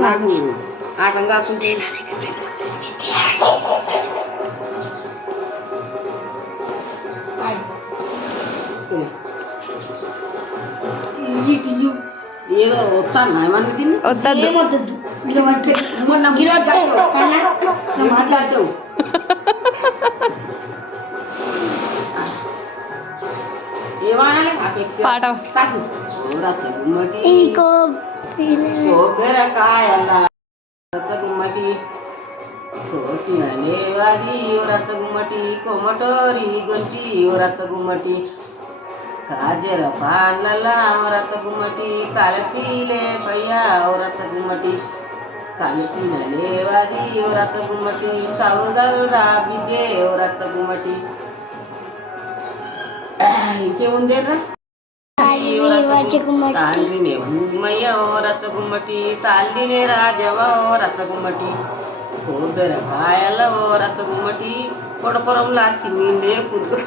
నాకు ఆటం కాకుండా ఏదో వస్తాను ఏమన్నా తిని వద్దద్దు మాట్లాడచావు పాట గుమ్మటి కొబ్బరికాయల రచ్చగుమ్మటి కోటి అనేవాది ఓ రచ్చగుమ్మటి కొమటోరి గొంతి ఓ రచ్చగుమ్మటి కాజర పాలల ఓ రచ్చగుమ్మటి కలపీలే పయ్యా ఓ రచ్చగుమ్మటి కలిపిన లేవాది ఓ రచ్చగుమ్మటి సౌదల్రా బిడ్డే ఓ రచ్చగుమ్మటి ఇంకేముందేర్రా తాండ్రినే భూమయ్య ఓ రచ్చగుమ్మటి తల్లినే రాజవ ఓ రచ్చగుమ్మటి కొబ్బరికాయల ఓ రచ్చగుమ్మటి పొడపురంలా చిన్నిండే పురుగు